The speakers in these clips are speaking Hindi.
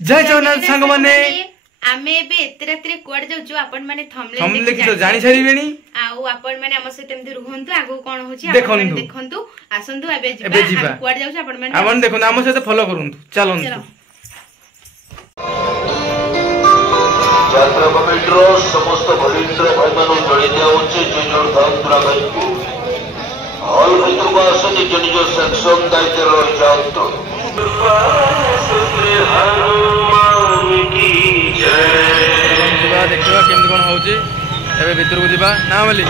जय जगन्नाथ सांग माने आमे एबे एते रात्रि कुआड जाउछु आपण माने थंबनेल देखि तो जानि छरिबेनी आउ आपण माने हमर सहित एमति रुहंतु आगु कोन होछि आपण देखंतु आसंतु एबे जिबा कुआड जाउछु आपण माने आपण देखंतु हमर सहित फॉलो करंतु चलंतु यात्रा कमिटीर समस्त वरिष्ठ भाईमान जड़ी दिया जे जोर धांतुरा भाई हॉल भीतर को आस निज निज सेक्शन दायित्व रही जातु देखा केमती कौन हो भीतर को जा ना बोली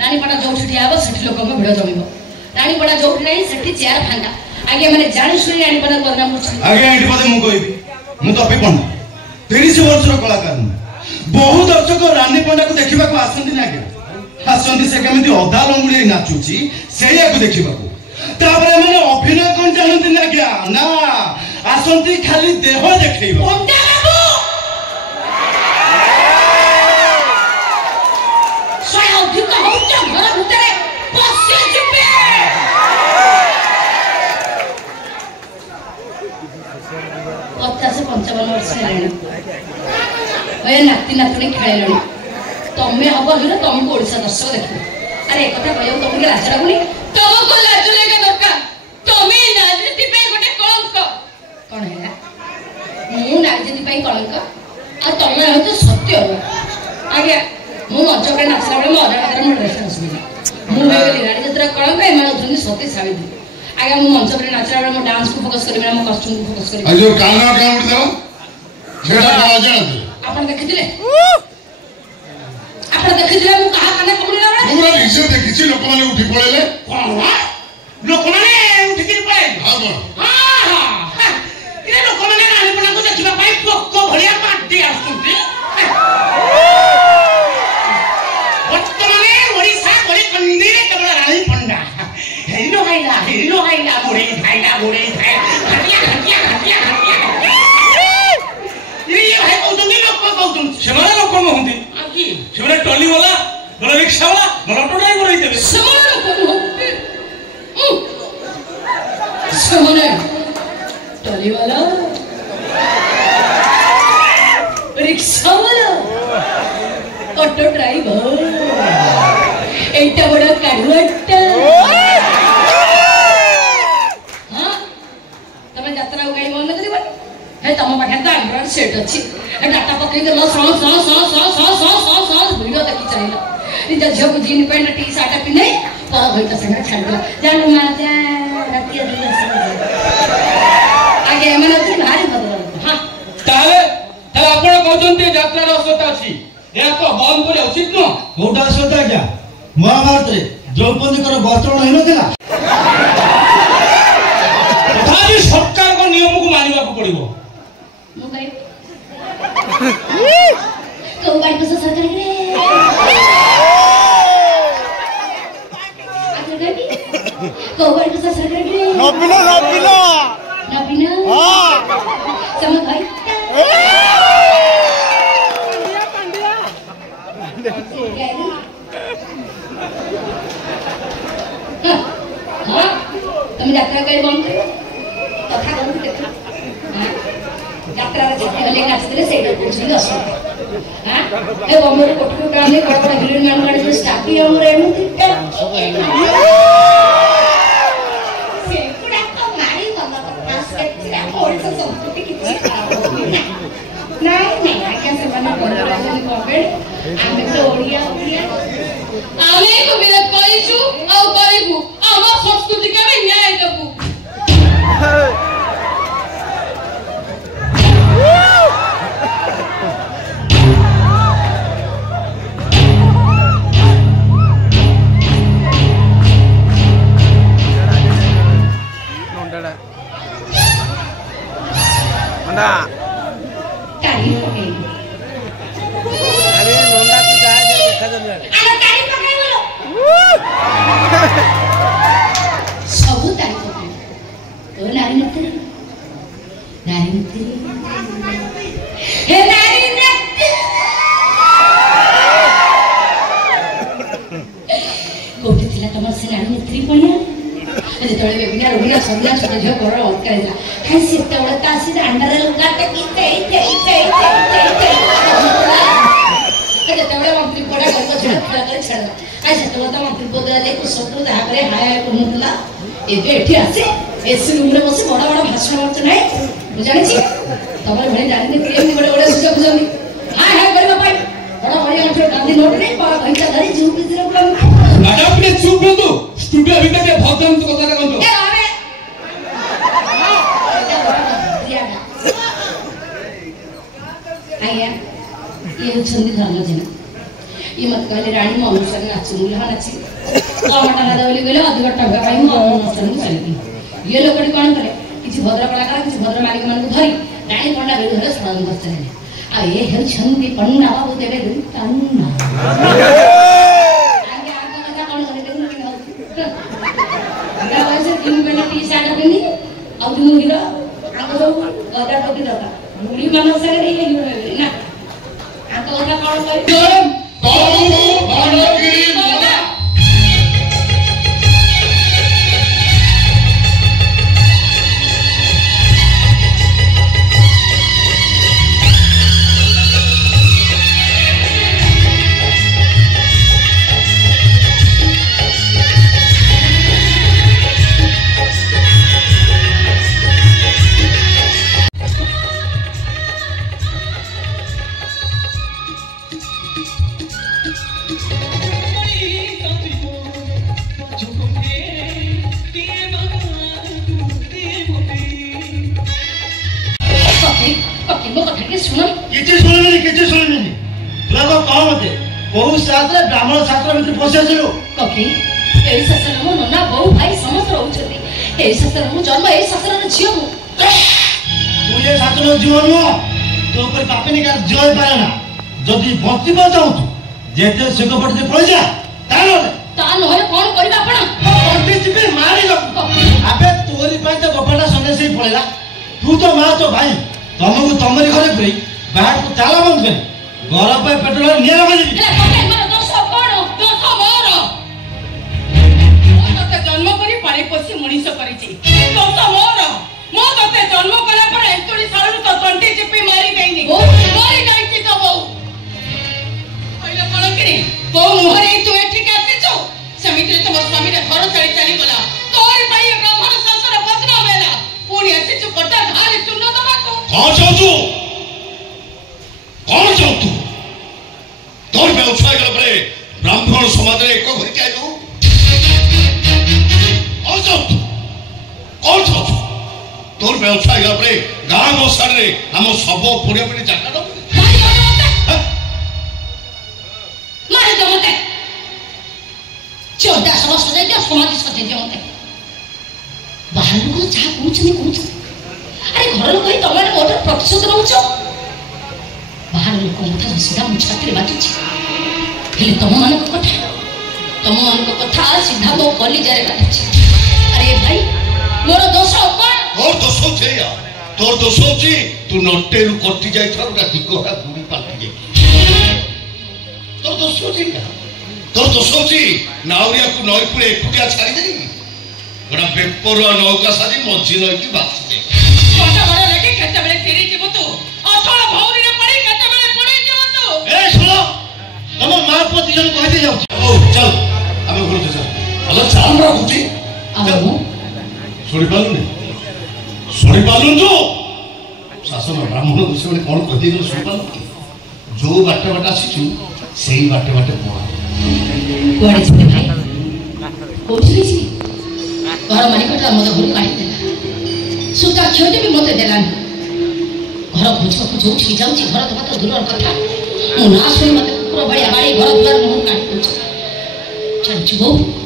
रानीपड़ा जो ठिया से लोक भिड़ जम रानीपड़ा जो चेयर फांका आगे मैंने जानी शुणी रानीपड़ा बदनाम आगे एठी पदे मु कहबी मु तपी पंडा 30 वर्षर कलाकार बहुत दर्शक रानीपड़ा को देखा आसती ना आसती से केमी अधा लंगुड़ी नाचुची से देखा मैंने अभिनय कौन जानती ना क्या ना आसती खाली देह देखा नाती नातुणी खेल तमें हम हिरो तुमको ओडिशा दर्शक देख अरे एक कथा कहू तुमको लाज लगुनि तुमको लाज लगे दरकार तमें राजनीति पे गोटे कलंक कौन है मु राजनीति पे कलंक आ तमें हो तो सत्य आज्ञा मु मंच पे नाचला बेले मो अजा खातर मो ड्रेस असुविधा मु हेगली रानी जत्रा कलंक एमान होछन सती सावित्री आज्ञा मु मंच पे नाचला बेले मो डांस को फोकस करिबे मो कॉस्ट्यूम को फोकस करिबे आ जो काना काम उठ दो सेटा कहा जानत आपण देखिथिले आपण देखिथिले मु कहा काने कमुला बेले पूरा निश्चय देखिछि लोक माने उठी पळेले कोन लोक माने उठी कि पळे हां हां इने लोक माने रानीपड़ा को देखिबा पाई पक्को भलिया माटी आसुंती वर्तमाने ओडिशा कोली कंदी केवल रानीपड़ा हेलो हाइला बुढ़े खाइला हटिया हटिया हटिया हटिया ये भाई कहउतनी लोक कहउतन सेमाने लोक कहउतनी आकी सेमाने टली वाला बड़ा रिक्शा वाला बड़ा ऑटो ड्राइवर रही देबे सेमाने लोक कहउतनी सेमाने टली वाला रिक्शा वाला ऑटो ड्राइवर एटा बड़ा काढवट्टा हां तमे यात्रा उगाई मन करिबा हे तम पाखे त एंड्रॉइड सेट अछि ए डाटा पकई देलो स वीडियो देखि चलिला निजा झियो को जीन पैंट टी शर्ट पिनै पर होइता संग छाडला जानू माते रातिया दिवस आगे मन त भारी बदल हां ताले ताले आपण कहउछन्ते यात्रा रसता अछि या तो बंद करे उचित न कोटा सता क्या महाभारत रे द्रौपदी को वस्त्र नहीं नथिला तथापि सरकार को नियम को मानिबा को पड़िबो मु कहि को बार को सरकार रे आके गबी को बार को सरकार रे नबिना हां सम भाई पंडिया तुम यात्रा कहीं बंद कर कथा करूँ देखा यात्रा छाती वाले नाचते से असुविधा हाँ ए बम्बे कोटको कामे बड़ बड़ हिरोइन मान गाड़ी जो स्टाफी हमर एनु थिका से कुडा तो मारी तला पास केतिरा ओल्ड संस्कृति किछि नहीं आके से बना बोलराजन कोबे आमे तो ओडिया आमे को विरोध करिछु आ करिबु हमर संस्कृति के न्याय देबु ये लोग कौन करे किसी भद्र कलाकार किसी भद्र मालिक मान धरी रानी पंडा बेलू हेले स्मरण करते हैं आ ये हेउछन्ती पंडा बाबू देबे तन्ना आगे आगे कथा कौन करे देखु कि आगे वैसे तीन बेला टी शर्ट पिनी आ तुम हीरो आगे सब गदा टोपी दका मुड़ी मानव सारे ये हीरो ना आ तो कथा कौन करे बाबू भांडगिरी माता ब्राह्मण शास्त्र में पहुंचाइलु कभी ए शास्त्र मो नना बहु भाई समस्त रहउछथि ए शास्त्र मो जन्म ए शास्त्र न झियो मु तू ये शास्त्र जीवन नो तो ऊपर पापनी का जय पाए ना जदी भक्ति बचाऊ तू जेते सुख पड़ते पड़ जा ता नहले कोन करबा आपण पंडित जी पे मारी लो अबे तोरी पाए तो गोपाटा संगे से पड़ेला तू तो मां तो भाई तुमको तमरी घरे पुरी बाहर को ताला बंद कर घर पे पेट्रोल निया बजी जन्म करी पारे पोसी मनीष करिछि तो मोर मो तते जन्म कला पर 41 साल तो तंटी चिपी मारी गईनी मारी गईछि तो बो पहिला कोन करी तो मोहरे तू एठी कासे छु समिति तो स्वामी रे घर चली चली गला तोर भाई ब्राह्मण शास्त्र बदना मेला पुनी आसी छु कटा धारे चुनो दबा को कौन चाहतु तोर पे उछाई गला परे ब्राह्मण समाज रे एको घर के आइलु कौन चाहतु तोर पे उछाई गला परे गां मसार रे हम सब पुड़े पुड़े जाका दो मारे जमते 14 वर्ष दे दियो समाधि सते जमते बाहर को जा कुछ अरे घर लोक ही तमे मोटर प्रतिशोध रहउछो बाहर लोक मथा सीधा मु छाती रे बाजुछि हेले तम मान कथा सीधा मो कलिजा रे बाजुछि अरे भाई मोर दोष कोन तोर दोष छे या तोर दोष छी तू नटेरु कटि जाई थरटा दिगोहा गुडी पालटी जाई तोर दोष छी नाउरिया को नई पुरे एकुटिया छाड़ी देई गोटा पेपर नौका सारी मझी नईकी बाथुटे कटबड़ लेके केतेबेले फेरी जीव तू अथळ भौरी रे पड़ी केतेबेले पड़ी जीव तू ए सुनो तम मां पुଅ ଦି ଜଣ କହିଦେ ଯାଉଛି ଓ ଚାଲ ଆମେ ଘରକୁ ଚାଲ ଭଲ ଚାଲ ରଖୁଛି ଆଉ ଶୁଣି ପାରୁନୁ ତୁ ଶାସନ ବ୍ରାହ୍ମଣ ବିଷୟରେ କ'ଣ କହିଦେଇଗଲେ ଶୁଣି ପାରୁନୁ ଯୋଉ ବାଟ ଆସିଛୁ ସେଇ ବାଟ ପଳା କୁଆଡେ ଯିବେ ଭାଇ କୋଉଠି ଅଛି ଘର ମାଲିକଟା ମତେ ଘରୁ କାଢିଦେଲା ସୁତା କ୍ଷୟଟି ବି ମତେ ଦେଲାନି ଘର ଖୋଜିବାକୁ ଯୋଉଠି ଯାଉଛି ଘର ଦେବା ତ ଦୂରର କଥା ମୁଁ ନା ଶୁଣି ମତେ କୁକୁର ଭଳିଆ ବାଡ଼ି ଘର ଦୁଆର ମୁହଁରୁ କାଢି ଦଉଛି ଚାଲିଛୁ ବୋଉ